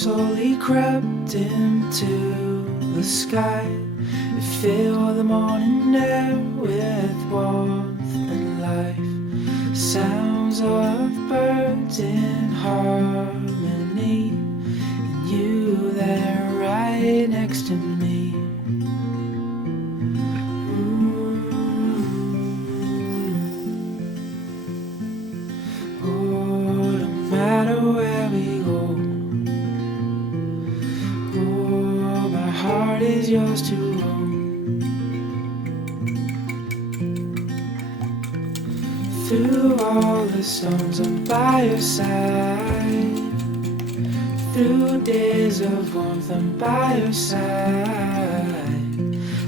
slowly crept into the sky. It filled the morning air with warmth and life. Sounds of birds in harmony, and you there right next to me. Oh, no matter where we go, oh, my heart is yours to own. Through all the storms, I'm by your side. Through days of warmth, I'm by your side.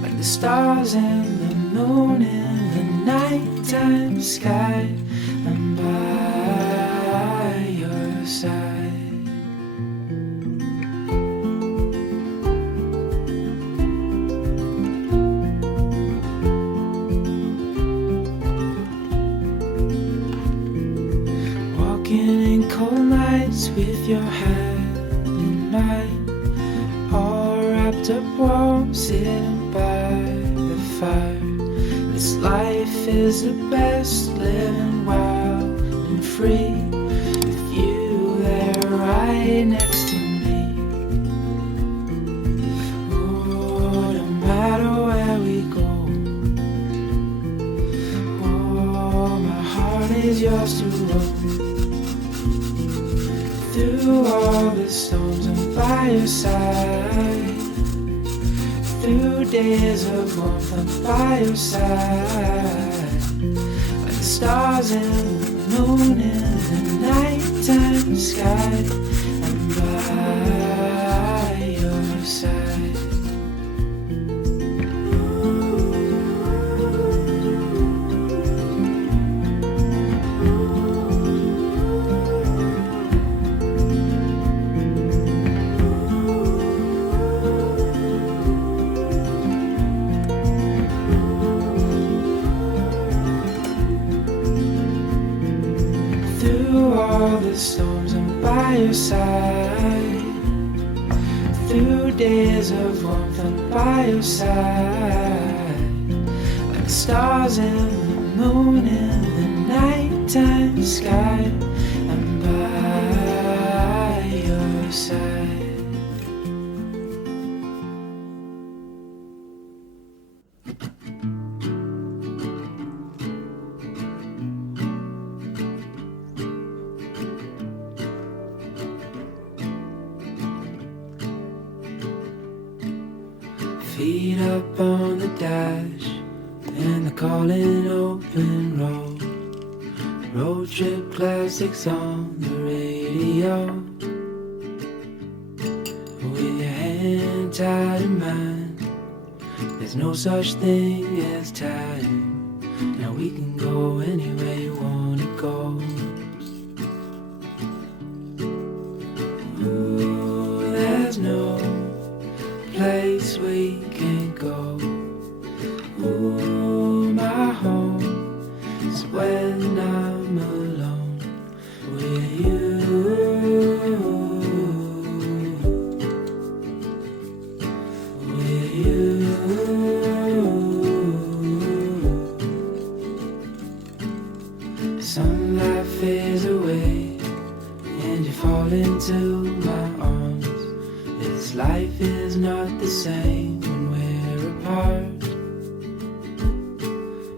Like the stars and the moon in the nighttime sky, I'm by your side. In cold nights with your hand in mine, all wrapped up warm, sitting by the fire. This life is the best, living wild and free, with you there right next to me. Oh, no matter where we go, oh, my heart is yours to own. Through all the storms, I'm by your side. Through days of warmth, I'm by your side. Like the stars and the moon in the nighttime sky, I'm by your side. Through all the storms, I'm by your side. Through days of warmth, I'm by your side. Like the stars and the moon in the nighttime sky, I'm by your side. Feet up on the dash, and the calling open road. Road trip classics on the radio. With your hand tied in mine, there's no such thing as time. Now we can go anywhere you wanna go. Ooh, there's no place we can't go. Ooh, my home is when I'm alone with you. With you. Sunlight fades away and you fall into my arms. This life is not the same when we're apart.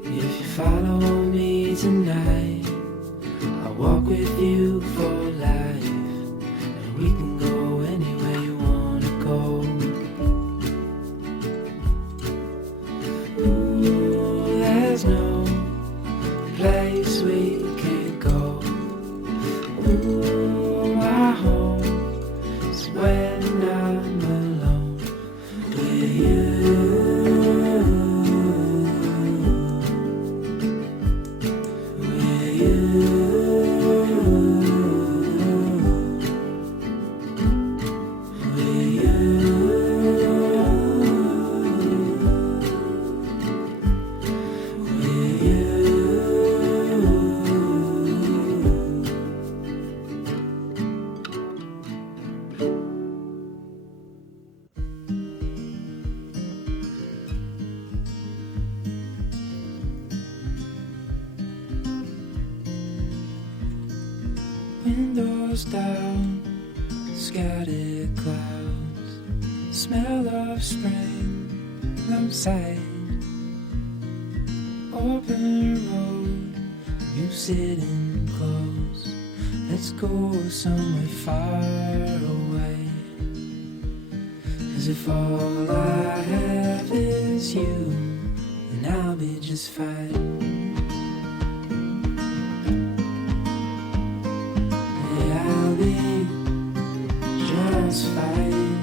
If you follow me tonight, I'll walk with you for life, and we can go anywhere you wanna go. Ooh, there's no place we can't go. Ooh, my home is when I'm alone with you. With you. With you. With you. windows down, scattered clouds, smell of spring outside, open road, you sitting close, let's go somewhere far away. 'Cause if all I have is you, then I'll be just fine. Just fine.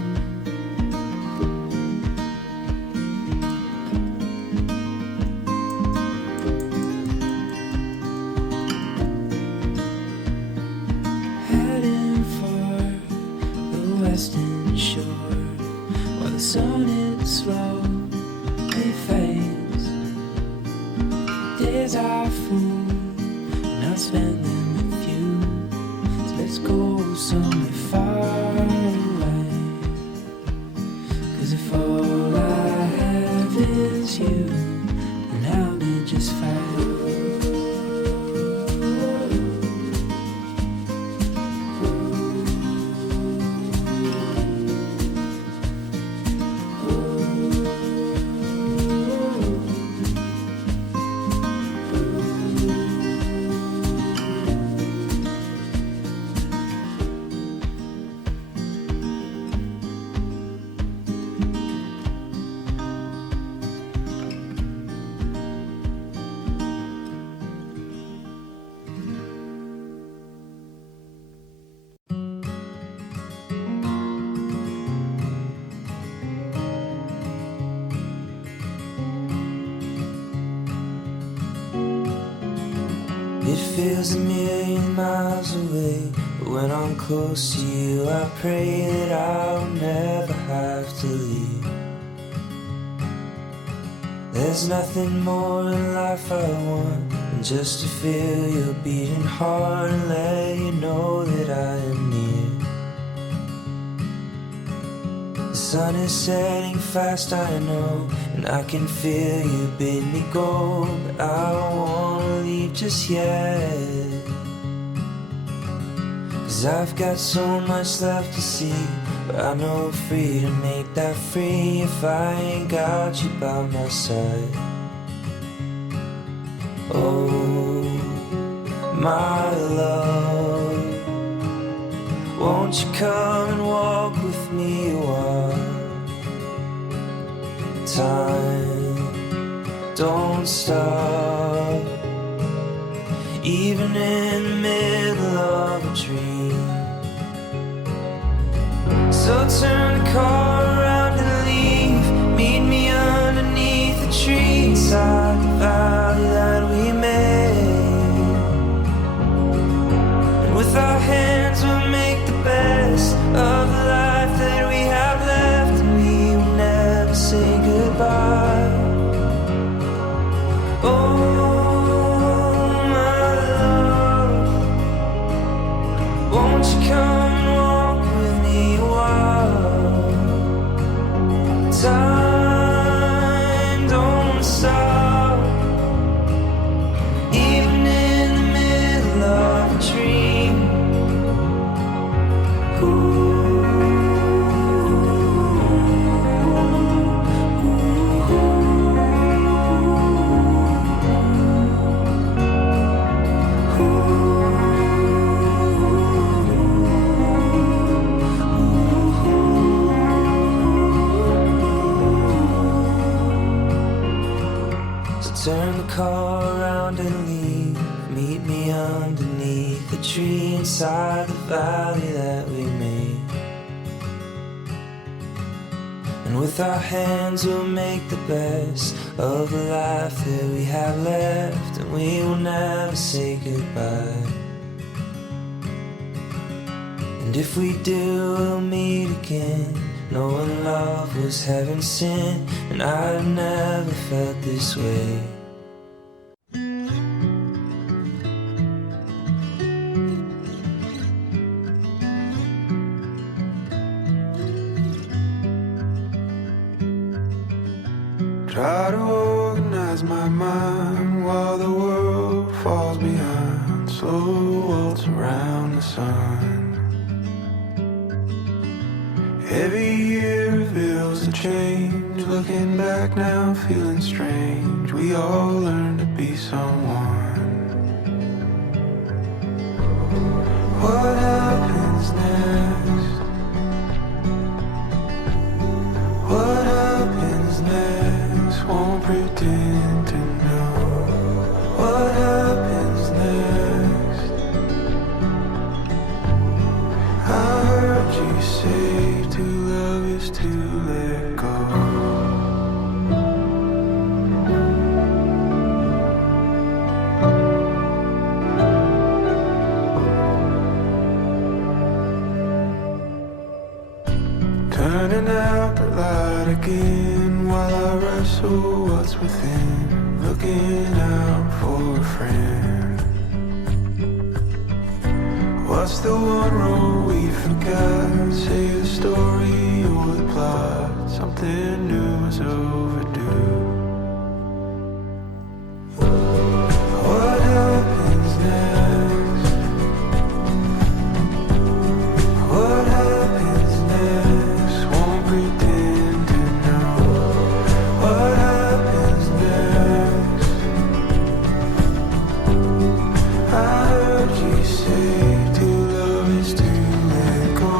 Heading for the western shore, while the sun it slowly fades. Days are full, and I'll spend them with you. So let's go somewhere far away. 'Cause if all I have is you, then I'll be just fine. It feels a million miles away, but when I'm close to you, I pray that I'll never have to leave. There's nothing more in life I want than just to feel your beating heart and let you know that I am near. The sun is setting fast, I know, and I can feel you bid me go, but I don't wanna leave just yet. 'Cause I've got so much left to see, but I know freedom ain't that free if I ain't got you by my side. Oh, my love, won't you come and walk with me a while? Time don't stop, even in the middle of a dream. So turn the car around and leave, meet me underneath the tree inside the valley that we made. And with our hands we'll make the best of the life that we have left, and we will never say goodbye. Oh, my love, won't you come and walk with me a while? Time don't stop, even in the middle of a dream. Turn the car around and leave, meet me underneath the tree inside the valley that we made. And with our hands we'll make the best of the life that we have left, and we will never say goodbye. And if we do, we'll meet again, knowing love was heaven sent, and I've never felt this way. Try to organize my mind while the world falls behind. Slow waltz around the sun. Every year reveals a change. Looking back now, feeling strange. We all learn to be someone. What happens next? What happens next? Won't pretend to know. What happens next? I heard you say to love is to let go. Turning out the light again while I wrestle what's within. Looking out for a friend. What's the one rule we forgot? Say the story or the plot. Something new is overdue. What happens next? What happens next? Won't pretend to know. What happens next? I heard you say to love is to let go.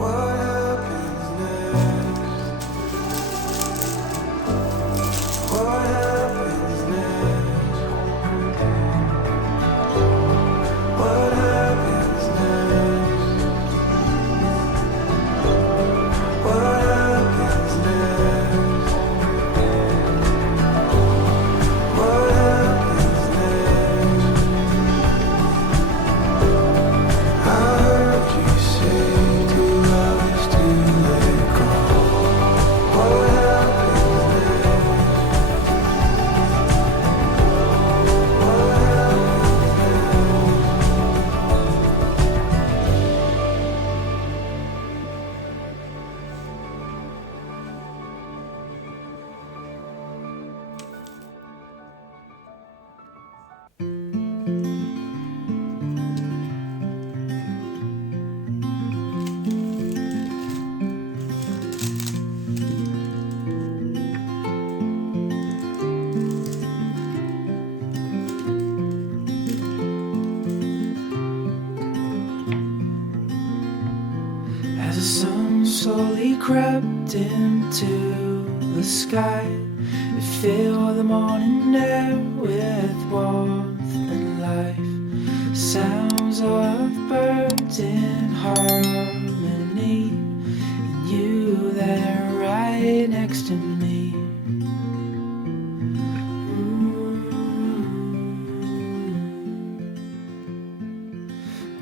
What happens next? What happens next? What happens next? What happens next? What happens next? I heard you say to love is to let go. What happens next? What As the sun slowly crept into the sky, it filled the morning air with warmth and life. Sounds of birds in harmony, and you there right next to me.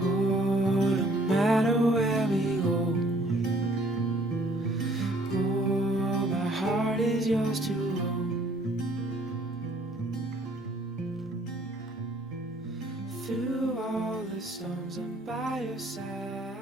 Oh, no matter where we go, oh, my heart is yours to hold. Through all the storms, I'm by your side.